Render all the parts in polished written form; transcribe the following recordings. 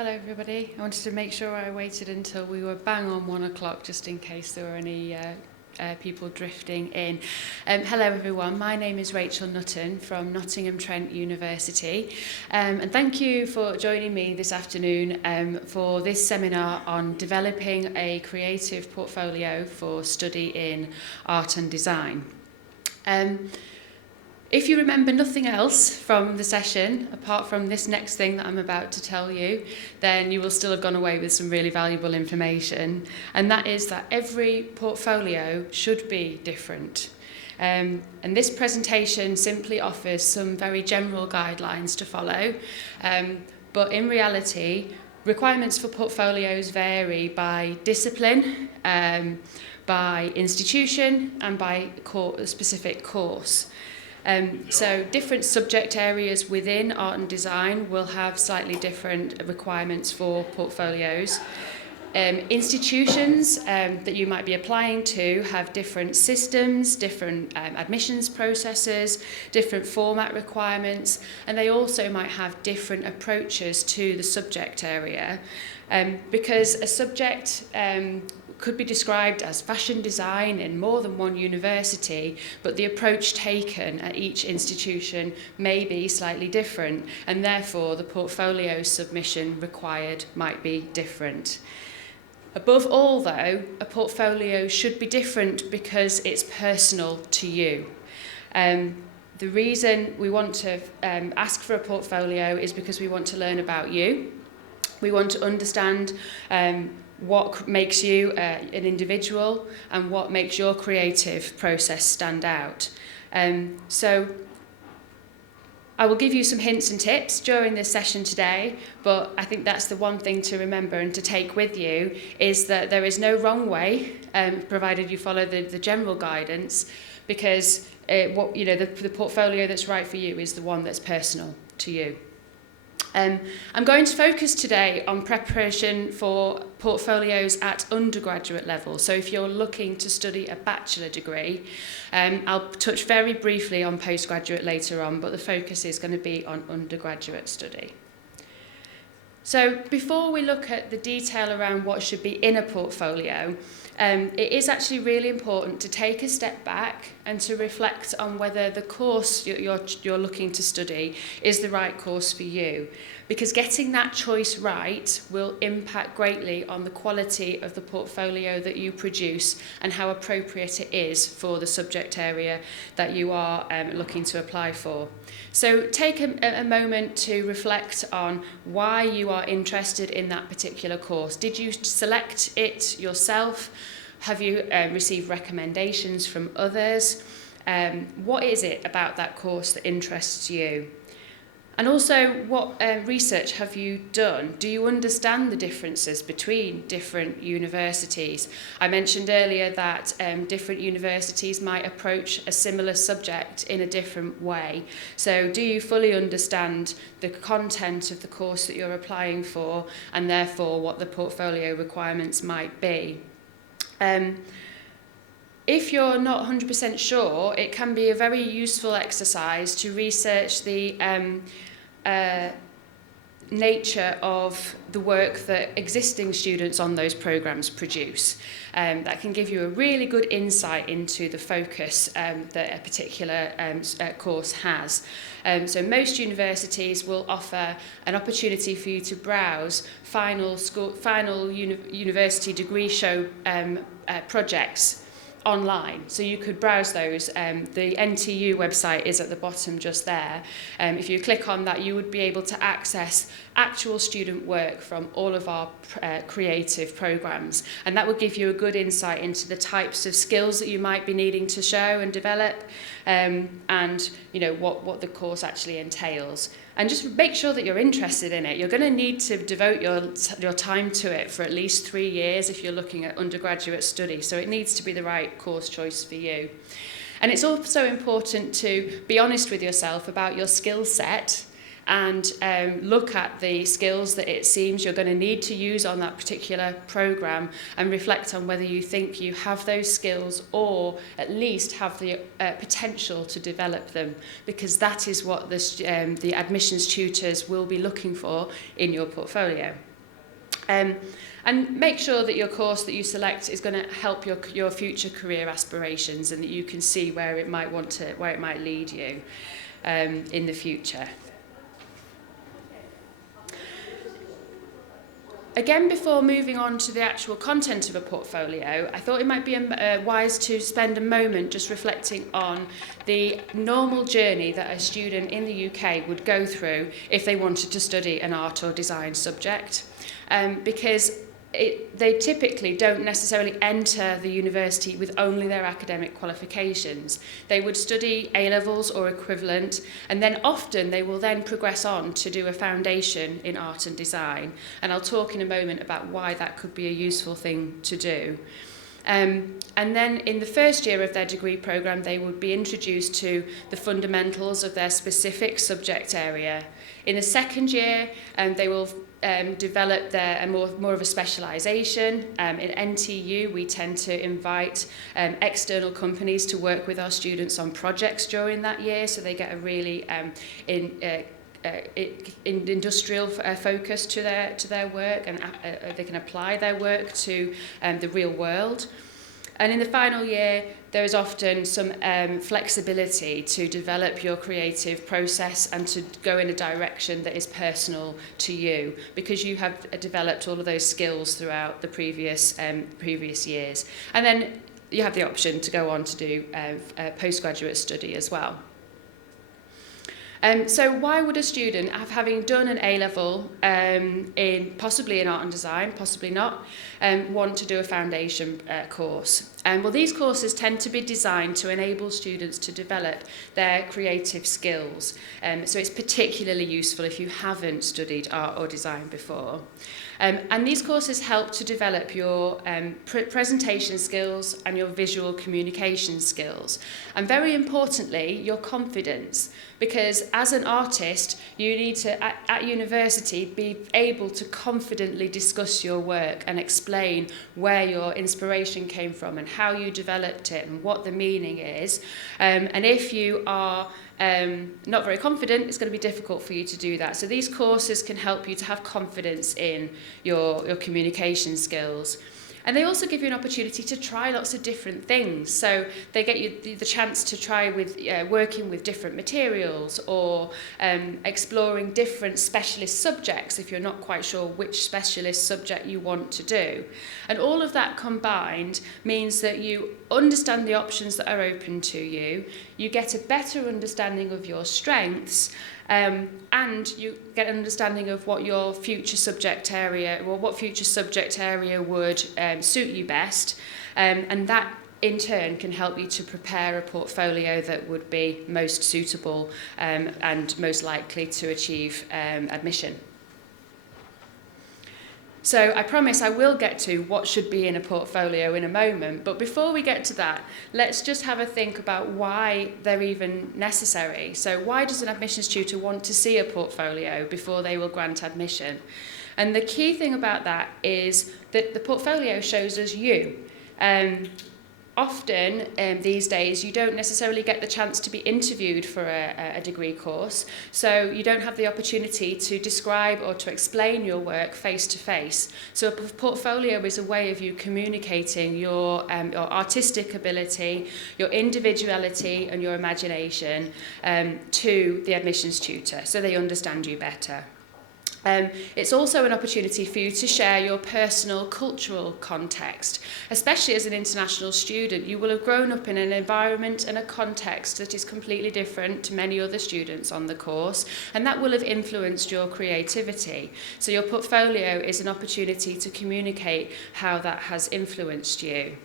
Hello everybody. I wanted to make sure I waited until we were bang on 1 o'clock just in case there were any people drifting in. Hello everyone, my name is Rachel Knutton from Nottingham Trent University and thank you for joining me this afternoon for this seminar on developing a creative portfolio for study in art and design. If you remember nothing else from the session, apart from this next thing that I'm about to tell you, then you will still have gone away with some really valuable information. And that is that every portfolio should be different. And this presentation simply offers some very general guidelines to follow. But in reality, requirements for portfolios vary by discipline, by institution, and by specific course. So different subject areas within art and design will have slightly different requirements for portfolios. Institutions that you might be applying to have different systems, different admissions processes, different format requirements, and they also might have different approaches to the subject area. Because a subject could be described as fashion design in more than one university, but the approach taken at each institution may be slightly different, and therefore the portfolio submission required might be different. Above all, though, a portfolio should be different because it's personal to you. The reason we want to ask for a portfolio is because we want to learn about you. We want to understand what makes you an individual and what makes your creative process stand out. So I will give you some hints and tips during this session today, but I think that's the one thing to remember and to take with you is that there is no wrong way, provided you follow the general guidance, because the portfolio that's right for you is the one that's personal to you. I'm going to focus today on preparation for portfolios at undergraduate level. So if you're looking to study a bachelor degree, I'll touch very briefly on postgraduate later on, but the focus is going to be on undergraduate study. So before we look at the detail around what should be in a portfolio, it is actually really important to take a step back and to reflect on whether the course you're looking to study is the right course for you. Because getting that choice right will impact greatly on the quality of the portfolio that you produce and how appropriate it is for the subject area that you are looking to apply for. So take a moment to reflect on why you are interested in that particular course. Did you select it yourself? Have you received recommendations from others? What is it about that course that interests you? And also, what research have you done? Do you understand the differences between different universities? I mentioned earlier that different universities might approach a similar subject in a different way. So do you fully understand the content of the course that you're applying for, and therefore what the portfolio requirements might be? If you're not 100% sure, it can be a very useful exercise to research the nature of the work that existing students on those programs produce. That can give you a really good insight into the focus that a particular course has. So most universities will offer an opportunity for you to browse final university degree show projects online, so you could browse those. The NTU website is at the bottom just there. If you click on that, you would be able to access actual student work from all of our creative programs, and that would give you a good insight into the types of skills that you might be needing to show and develop, and what the course actually entails. And just make sure that you're interested in it. You're going to need to devote your time to it for at least 3 years if you're looking at undergraduate study. So it needs to be the right course choice for you. And it's also important to be honest with yourself about your skill set and look at the skills that it seems you're going to need to use on that particular programme and reflect on whether you think you have those skills or at least have the potential to develop them, because that is what the admissions tutors will be looking for in your portfolio. And make sure that your course that you select is going to help your future career aspirations, and that you can see where it might lead you in the future. Again, before moving on to the actual content of a portfolio, I thought it might be wise to spend a moment just reflecting on the normal journey that a student in the UK would go through if they wanted to study an art or design subject. Because they typically don't necessarily enter the university with only their academic qualifications. They would study A-levels or equivalent, and then often they will then progress on to do a foundation in art and design. And I'll talk in a moment about why that could be a useful thing to do. And then in the first year of their degree programme, they would be introduced to the fundamentals of their specific subject area. In the second year, they will develop more of a specialisation. In NTU, we tend to invite external companies to work with our students on projects during that year, so they get a really industrial focus to their work, and they can apply their work to the real world. And in the final year, there is often some flexibility to develop your creative process and to go in a direction that is personal to you, because you have developed all of those skills throughout the previous years. And then you have the option to go on to do postgraduate study as well. So why would a student, having done an A-level possibly in art and design, possibly not, want to do a foundation course? Well, these courses tend to be designed to enable students to develop their creative skills. So it's particularly useful if you haven't studied art or design before. And these courses help to develop your presentation skills and your visual communication skills. And very importantly, your confidence. Because as an artist, you need to, at university, be able to confidently discuss your work and explain where your inspiration came from and how you developed it and what the meaning is. And if you are not very confident, it's going to be difficult for you to do that. So these courses can help you to have confidence in your communication skills. And they also give you an opportunity to try lots of different things. So they get you the chance to try with working with different materials, or exploring different specialist subjects if you're not quite sure which specialist subject you want to do. And all of that combined means that you understand the options that are open to you, you get a better understanding of your strengths, and you get an understanding of what your future subject area, or what future subject area would suit you best, and that in turn can help you to prepare a portfolio that would be most suitable and most likely to achieve admission. So I promise I will get to what should be in a portfolio in a moment, but before we get to that, let's just have a think about why they're even necessary. So why does an admissions tutor want to see a portfolio before they will grant admission? And the key thing about that is that the portfolio shows us you. Often these days you don't necessarily get the chance to be interviewed for a degree course, so you don't have the opportunity to describe or to explain your work face to face. So a portfolio is a way of you communicating your artistic ability, your individuality and your imagination to the admissions tutor, so they understand you better. It's also an opportunity for you to share your personal cultural context. Especially as an international student, you will have grown up in an environment and a context that is completely different to many other students on the course, and that will have influenced your creativity. So your portfolio is an opportunity to communicate how that has influenced you.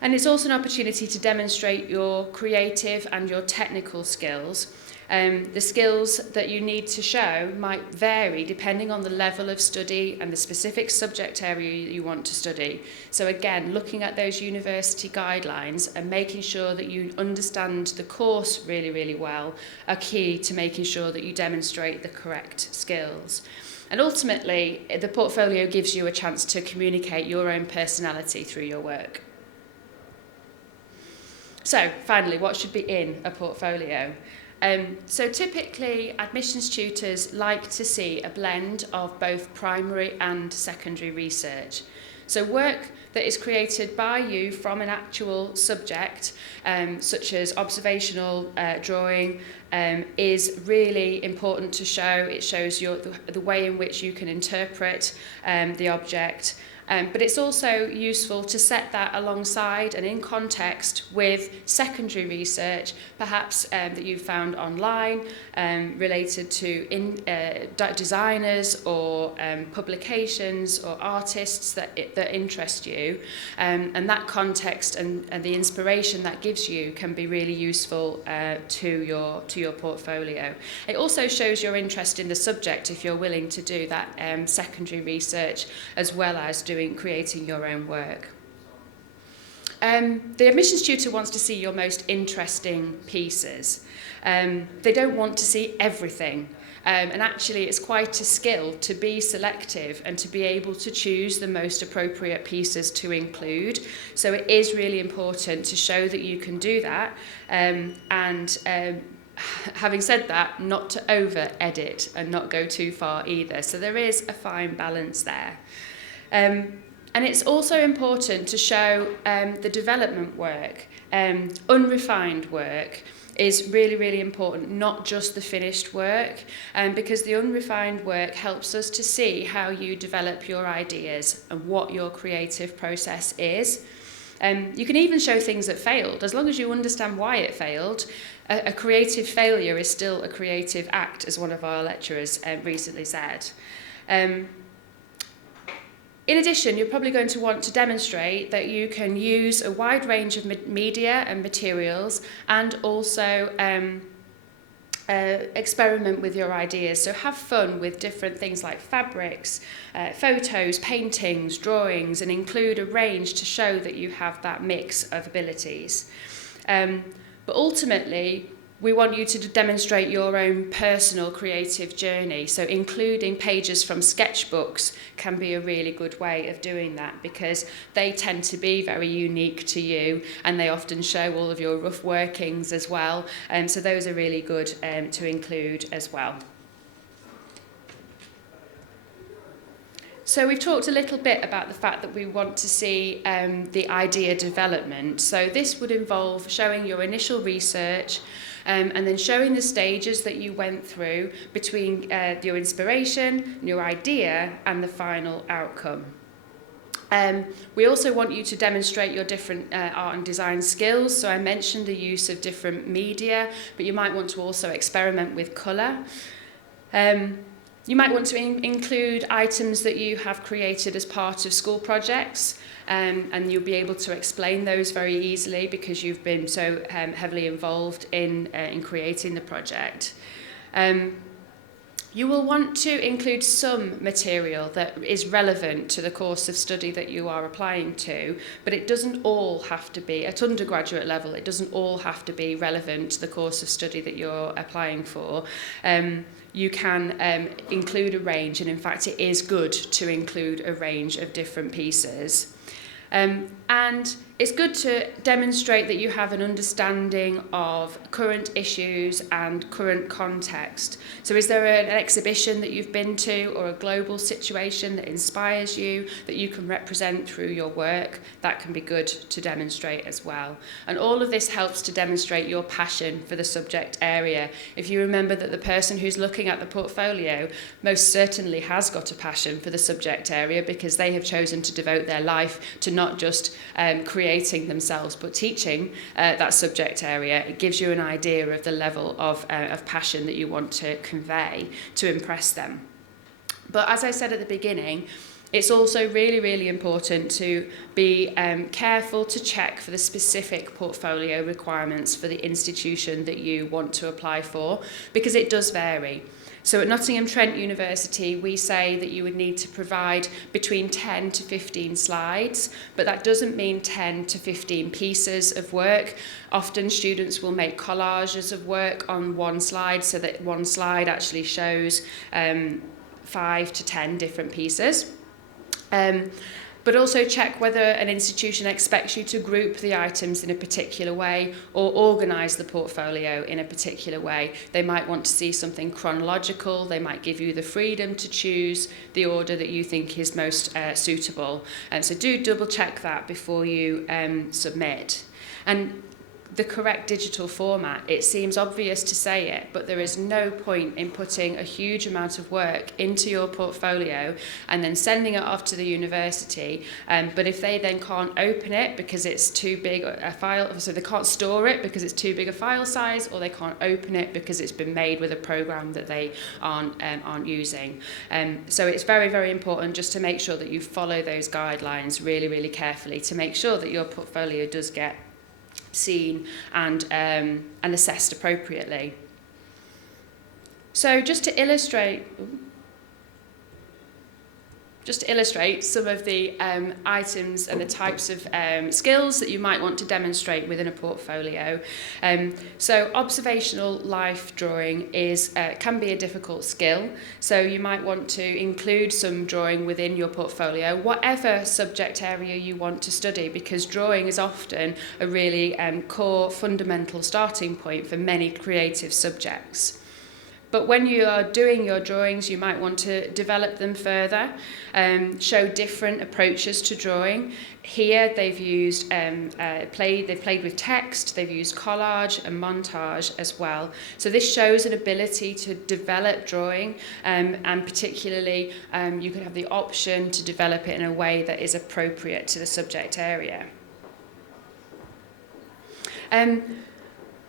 And it's also an opportunity to demonstrate your creative and your technical skills. The skills that you need to show might vary depending on the level of study and the specific subject area you want to study. So again, looking at those university guidelines and making sure that you understand the course really, really well are key to making sure that you demonstrate the correct skills. And ultimately, the portfolio gives you a chance to communicate your own personality through your work. So finally, what should be in a portfolio? So typically admissions tutors like to see a blend of both primary and secondary research. So work that is created by you from an actual subject, such as observational drawing, is really important to show. It shows the way in which you can interpret the object. But it's also useful to set that alongside and in context with secondary research, perhaps that you've found online related to designers or publications or artists that interest you. And that context and the inspiration that gives you can be really useful to your portfolio. It also shows your interest in the subject if you're willing to do that secondary research as well as creating your own work. The admissions tutor wants to see your most interesting pieces. They don't want to see everything. And actually it's quite a skill to be selective and to be able to choose the most appropriate pieces to include. So it is really important to show that you can do that. Having said that, not to over-edit and not go too far either. So there is a fine balance there. And it's also important to show the development work. Unrefined work is really, really important, not just the finished work, because the unrefined work helps us to see how you develop your ideas and what your creative process is. You can even show things that failed, as long as you understand why it failed. A creative failure is still a creative act, as one of our lecturers recently said. In addition, you're probably going to want to demonstrate that you can use a wide range of media and materials and also experiment with your ideas. So have fun with different things like fabrics, photos, paintings, drawings, and include a range to show that you have that mix of abilities. But ultimately, we want you to demonstrate your own personal creative journey. So including pages from sketchbooks can be a really good way of doing that, because they tend to be very unique to you and they often show all of your rough workings as well. So those are really good to include as well. So we've talked a little bit about the fact that we want to see the idea development. So this would involve showing your initial research, and then showing the stages that you went through between your inspiration, your idea, and the final outcome. We also want you to demonstrate your different art and design skills. So I mentioned the use of different media, but you might want to also experiment with colour. You might want to include items that you have created as part of school projects, and you'll be able to explain those very easily because you've been so heavily involved in creating the project. You will want to include some material that is relevant to the course of study that you are applying to, but it doesn't all have to be, at undergraduate level, it doesn't all have to be relevant to the course of study that you're applying for. You can include a range, and in fact it is good to include a range of different pieces. And it's good to demonstrate that you have an understanding of current issues and current context. So is there an exhibition that you've been to or a global situation that inspires you that you can represent through your work? That can be good to demonstrate as well. And all of this helps to demonstrate your passion for the subject area. If you remember that the person who's looking at the portfolio most certainly has got a passion for the subject area, because they have chosen to devote their life to not just creating themselves but teaching that subject area. It gives you an idea of the level of passion that you want to convey to impress them. But as I said at the beginning, it's also really, really important to be careful to check for the specific portfolio requirements for the institution that you want to apply for, because it does vary. So at Nottingham Trent University, we say that you would need to provide between 10 to 15 slides, but that doesn't mean 10 to 15 pieces of work. Often students will make collages of work on one slide, so that one slide actually shows 5 to 10 different pieces. But but also check whether an institution expects you to group the items in a particular way or organise the portfolio in a particular way. They might want to see something chronological. They might give you the freedom to choose the order that you think is most suitable. So do double check that before you submit. And the correct digital format, it seems obvious to say it, but there is no point in putting a huge amount of work into your portfolio and then sending it off to the university, but if they then can't open it because it's too big a file, so they can't store it because it's too big a file size, or they can't open it because it's been made with a program that they aren't using. So it's very, very important just to make sure that you follow those guidelines really, really carefully to make sure that your portfolio does get seen and assessed appropriately. So just to illustrate some of the items and the types of skills that you might want to demonstrate within a portfolio. So observational life drawing can be a difficult skill. So you might want to include some drawing within your portfolio, whatever subject area you want to study, because drawing is often a really core, fundamental starting point for many creative subjects. But when you are doing your drawings, you might want to develop them further, show different approaches to drawing. Here they've used they've played with text, they've used collage and montage as well. So this shows an ability to develop drawing, and particularly you could have the option to develop it in a way that is appropriate to the subject area.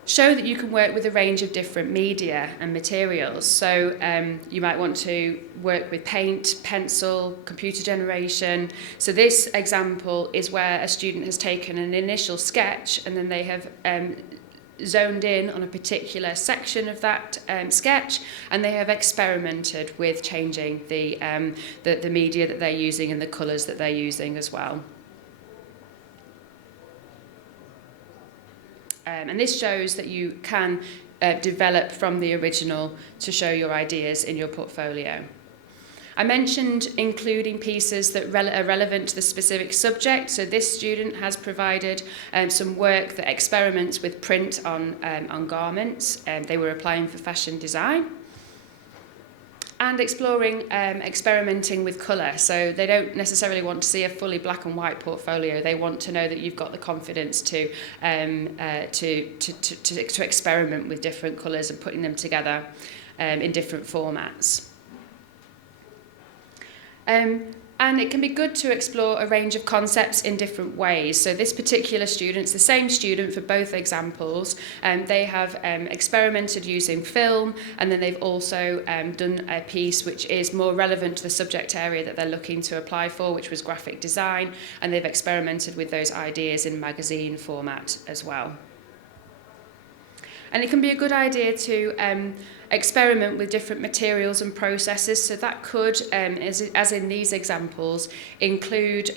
Show that you can work with a range of different media and materials. So you might want to work with paint, pencil, computer generation. So this example is where a student has taken an initial sketch and then they have zoned in on a particular section of that sketch, and they have experimented with changing the media that they're using and the colours that they're using as well. And this shows that you can develop from the original to show your ideas in your portfolio. I mentioned including pieces that are relevant to the specific subject. So this student has provided some work that experiments with print on garments. They were applying for fashion design. And exploring experimenting with colour. So they don't necessarily want to see a fully black and white portfolio. They want to know that you've got the confidence to experiment with different colours and putting them together in different formats. And it can be good to explore a range of concepts in different ways. So this particular student, it's the same student for both examples, and they have experimented using film, and then they've also done a piece which is more relevant to the subject area that they're looking to apply for, which was graphic design, and they've experimented with those ideas in magazine format as well. And it can be a good idea to experiment with different materials and processes. So that could, as in these examples, include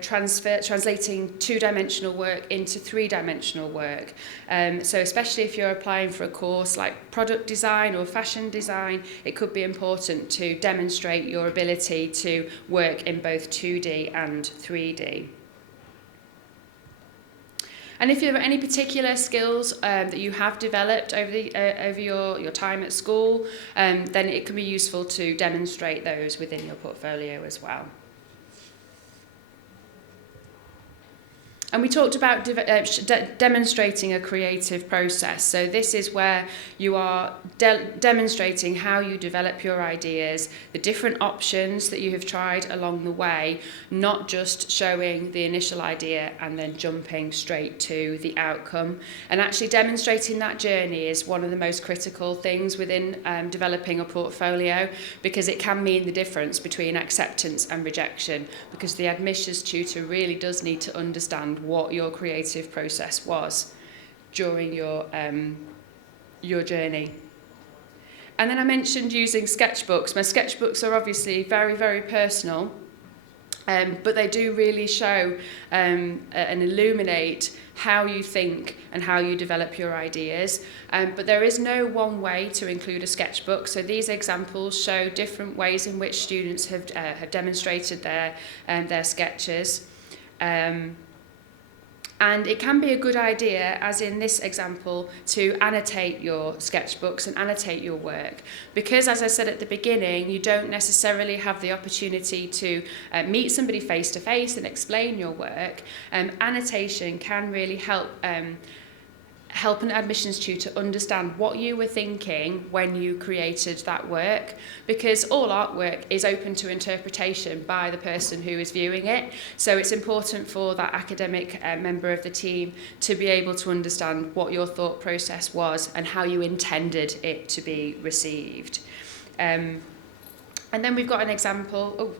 translating two-dimensional work into three-dimensional work. So especially if you're applying for a course like product design or fashion design, it could be important to demonstrate your ability to work in both 2D and 3D. And if you have any particular skills that you have developed over your time at school, then it can be useful to demonstrate those within your portfolio as well. And we talked about demonstrating a creative process. So this is where you are demonstrating how you develop your ideas, the different options that you have tried along the way, not just showing the initial idea and then jumping straight to the outcome. And actually demonstrating that journey is one of the most critical things within developing a portfolio, because it can mean the difference between acceptance and rejection, because the admissions tutor really does need to understand what your creative process was during your journey. And then I mentioned using sketchbooks. My sketchbooks are obviously very, very personal. But they do really show and illuminate how you think and how you develop your ideas. But there is no one way to include a sketchbook. So these examples show different ways in which students have demonstrated their sketches. And it can be a good idea, as in this example, to annotate your sketchbooks and annotate your work. Because, as I said at the beginning, you don't necessarily have the opportunity to meet somebody face to face and explain your work. Annotation can really help an admissions tutor understand what you were thinking when you created that work, because all artwork is open to interpretation by the person who is viewing it. So it's important for that academic member of the team to be able to understand what your thought process was and how you intended it to be received. And then we've got an example.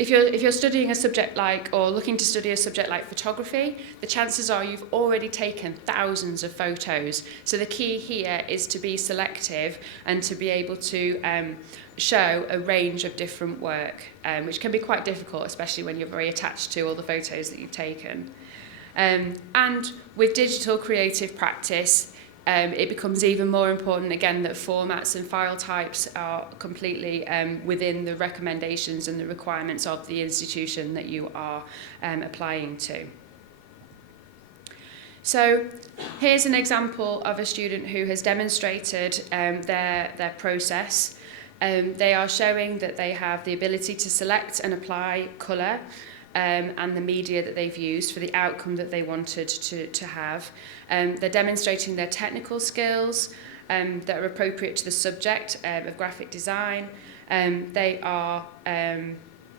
If you're studying a subject like, or looking to study a subject like photography, the chances are you've already taken thousands of photos. So the key here is to be selective and to be able to show a range of different work, which can be quite difficult, especially when you're very attached to all the photos that you've taken. And with digital creative practice, it becomes even more important, again, that formats and file types are completely within the recommendations and the requirements of the institution that you are applying to. So here's an example of a student who has demonstrated their process. They are showing that they have the ability to select and apply colour and the media that they've used for the outcome that they wanted to have. They're demonstrating their technical skills that are appropriate to the subject of graphic design. They are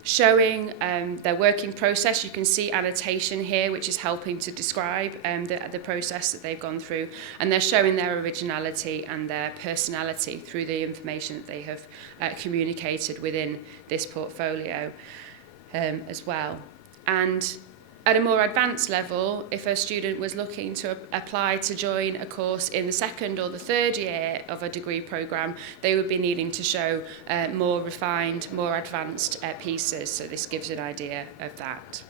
showing their working process. You can see annotation here, which is helping to describe the process that they've gone through. And they're showing their originality and their personality through the information that they have communicated within this portfolio. As well. And at a more advanced level, if a student was looking to apply to join a course in the second or the third year of a degree programme, they would be needing to show more refined, more advanced pieces. So this gives an idea of that.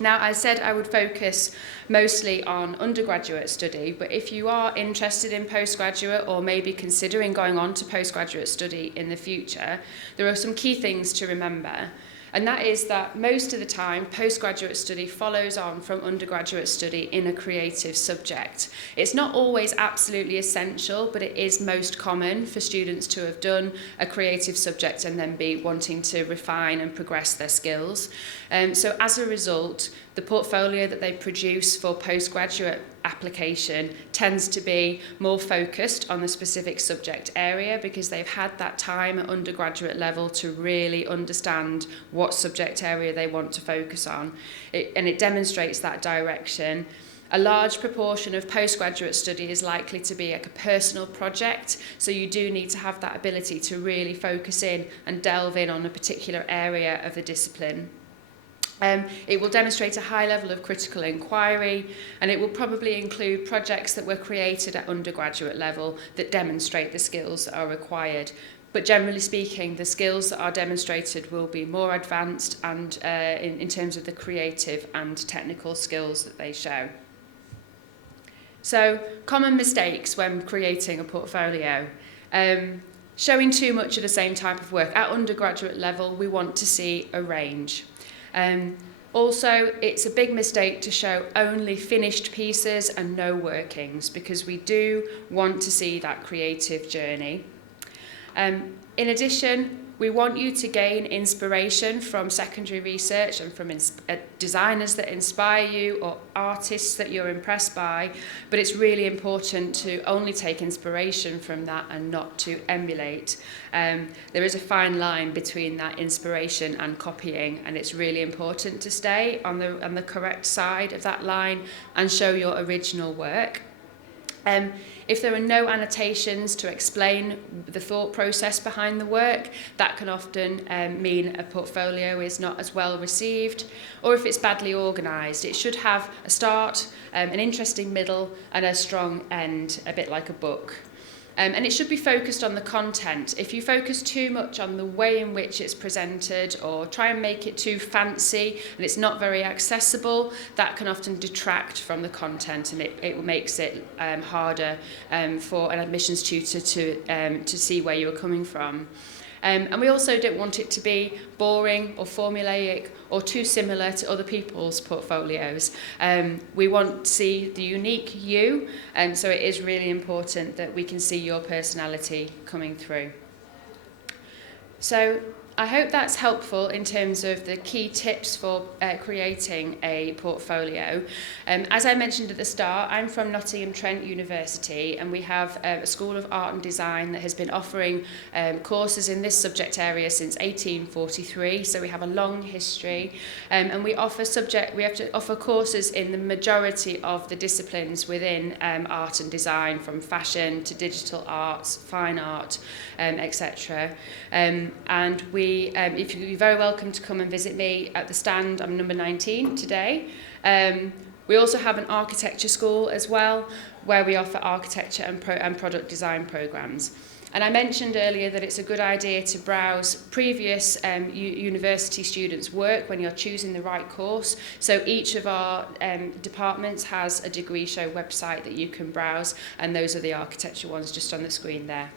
Now, I said I would focus mostly on undergraduate study, but if you are interested in postgraduate or maybe considering going on to postgraduate study in the future, there are some key things to remember. And that is that most of the time, postgraduate study follows on from undergraduate study in a creative subject. It's not always absolutely essential, but it is most common for students to have done a creative subject and then be wanting to refine and progress their skills. So as a result, the portfolio that they produce for postgraduate application tends to be more focused on the specific subject area because they've had that time at undergraduate level to really understand what subject area they want to focus on. And it demonstrates that direction. A large proportion of postgraduate study is likely to be like a personal project, so you do need to have that ability to really focus in and delve in on a particular area of the discipline. It will demonstrate a high level of critical inquiry, and it will probably include projects that were created at undergraduate level that demonstrate the skills that are required. But generally speaking, the skills that are demonstrated will be more advanced and in terms of the creative and technical skills that they show. So, common mistakes when creating a portfolio. Showing too much of the same type of work. At undergraduate level, we want to see a range. Also, it's a big mistake to show only finished pieces and no workings because we do want to see that creative journey. In addition, we want you to gain inspiration from secondary research and from designers that inspire you or artists that you're impressed by, but it's really important to only take inspiration from that and not to emulate. There is a fine line between that inspiration and copying, and it's really important to stay on the correct side of that line and show your original work. If there are no annotations to explain the thought process behind the work, that can often mean a portfolio is not as well received. Or if it's badly organised, it should have a start, an interesting middle and a strong end, a bit like a book. And it should be focused on the content. If you focus too much on the way in which it's presented or try and make it too fancy and it's not very accessible, that can often detract from the content, and it makes it harder for an admissions tutor to see where you are coming from. And we also don't want it to be boring or formulaic or too similar to other people's portfolios. We want to see the unique you, and so it is really important that we can see your personality coming through. So I hope that's helpful in terms of the key tips for creating a portfolio. As I mentioned at the start, I'm from Nottingham Trent University, and we have a School of Art and Design that has been offering courses in this subject area since 1843, so we have a long history, and we have to offer courses in the majority of the disciplines within art and design, from fashion to digital arts, fine art, etc. And if you're very welcome to come and visit me at the stand. I'm number 19 today. We also have an architecture school as well, where we offer architecture and product design programs. And I mentioned earlier that it's a good idea to browse previous university students' work when you're choosing the right course. So each of our departments has a degree show website that you can browse, and those are the architecture ones just on the screen there.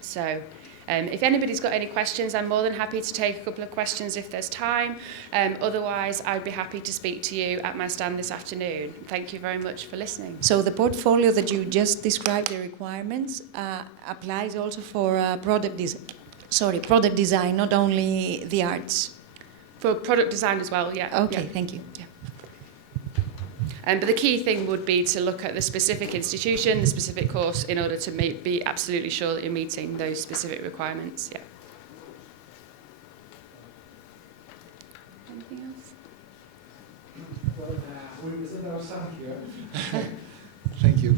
So if anybody's got any questions, I'm more than happy to take a couple of questions if there's time. Otherwise, I'd be happy to speak to you at my stand this afternoon. Thank you very much for listening. So the portfolio that you just described, the requirements, applies also for product design, not only the arts. For product design as well, yeah. Okay, yeah. Thank you. Yeah. But the key thing would be to look at the specific institution, the specific course, in order to be absolutely sure that you're meeting those specific requirements. Yeah. Anything else? Well, we present our son here. Thank you.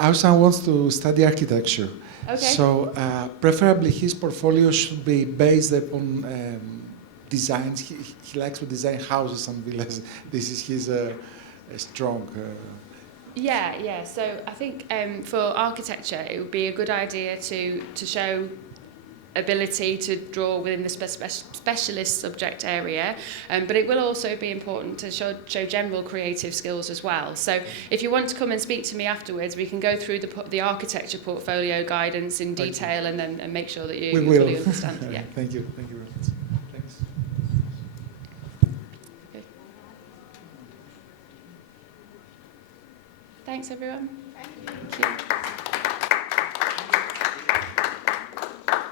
Our son wants to study architecture. Okay. So preferably his portfolio should be based upon designs. He likes to design houses and villas. This is his strong... Yeah. So I think for architecture, it would be a good idea to show ability to draw within the specialist subject area, but it will also be important to show general creative skills as well. So if you want to come and speak to me afterwards, we can go through the architecture portfolio guidance in detail and make sure that you fully understand. Yeah. Thank you very much. Thanks. Okay. Thanks everyone. Thank you.